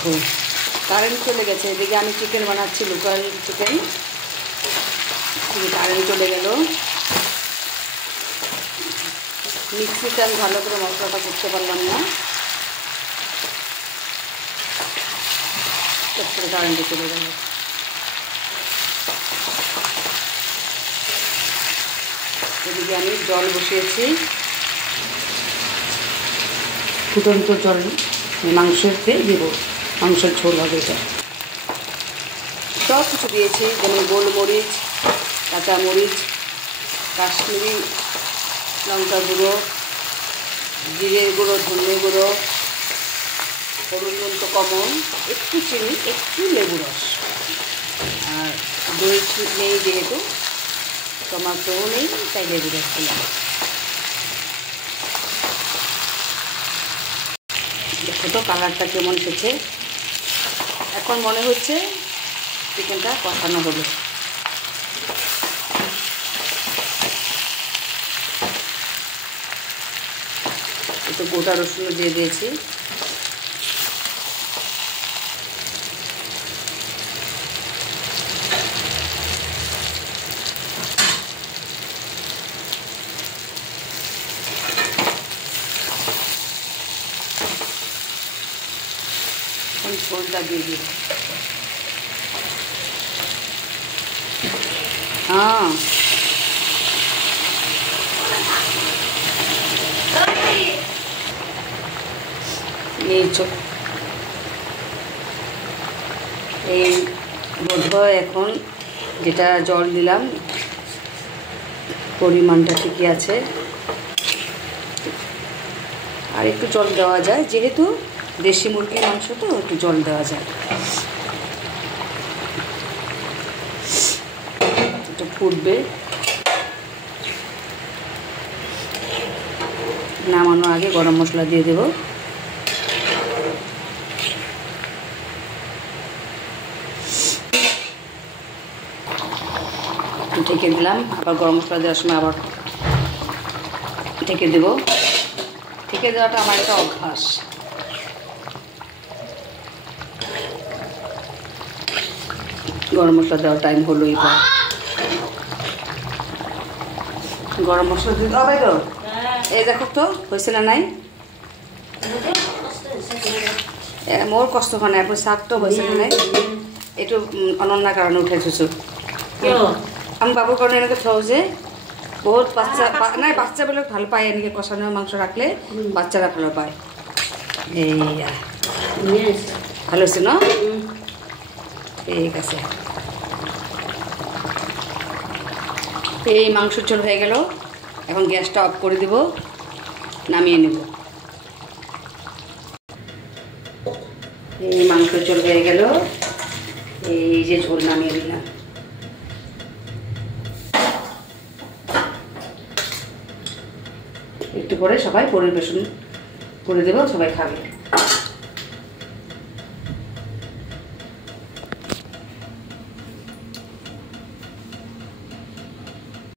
দেখো কারেন্ট চলে গেছে। এদিকে আমি চিকেন বানাচ্ছি, লোকাল চিকেন। কারেন্ট চলে গেল। মিক্সিতে আমি ভালো করে মশলাটা করতে পারলাম না, কারেন্টে চলে গেল। এদিকে আমি জল বসিয়েছি, ফুটন্ত জল মাংসতে দেবো, মাংসের ঝোল হবে এটা। সব কিছু দিয়েছি, যেমন গোলমরিচ, কাঁচামরিচ, কাশ্মীরি লঙ্কা গুঁড়ো, জিরে গুঁড়ো, ধনে গুঁড়ো, হলুদ নুন তো কমন, একটু চিনি, একটু লেবু রস, আর দই নেই যেহেতু, টমাটোও নেই, তাই লেবু রস দিলাম। দেখো তো কালারটা কেমন এসেছে। এখন মনে হচ্ছে চিকেনটা কষানো হলো। একটু গোটা রসুনও দিয়ে দিয়েছি। ঝোলটা দিয়ে দিই। হ্যাঁ, এই বোধহয় এখন যেটা জল দিলাম পরিমাণটা ঠিকই আছে, আর একটু জল দেওয়া যায়, যেহেতু দেশি মুরগির মাংস তো একটু জল দেওয়া যায়। একটু ফুটবে, নামানোর আগে গরম মশলা দিয়ে দেব। ঢেকে দিলাম, আবার গরম মশলা দেওয়ার সময় আবার ঢেকে দেব। ঢেকে দেওয়াটা আমার একটা অভ্যাস। গরম মশলা দেওয়ার টাইম হলো, এবার গরম মশলা দিয়ে দেওয়া গো। এই দেখো তো হয়েছে না নাই, মোর কষ্ট হয় না, এখন শাকটাও হয়েছে না নাই, একটু অনন্যার কারণে উঠেছো। আমি বাবুর কারণে এনেকে থাও যে বহুত বাচ্চা নাই, বাচ্চাগুলো ভালো পায় এনেকে কষানো মাংস রাখলে, বাচ্চারা ভালো পায়। এই ভালো হয়েছে না, ঠিক আছে। এই মাংসের ঝোল হয়ে গেল, এখন গ্যাসটা অফ করে দেব, নামিয়ে নেব। এই মাংসের ঝোল হয়ে গেল, এই যে ঝোল নামিয়ে দিলাম। একটু পরে সবাই পরিবেশন করে দেব, সবাই খাবে।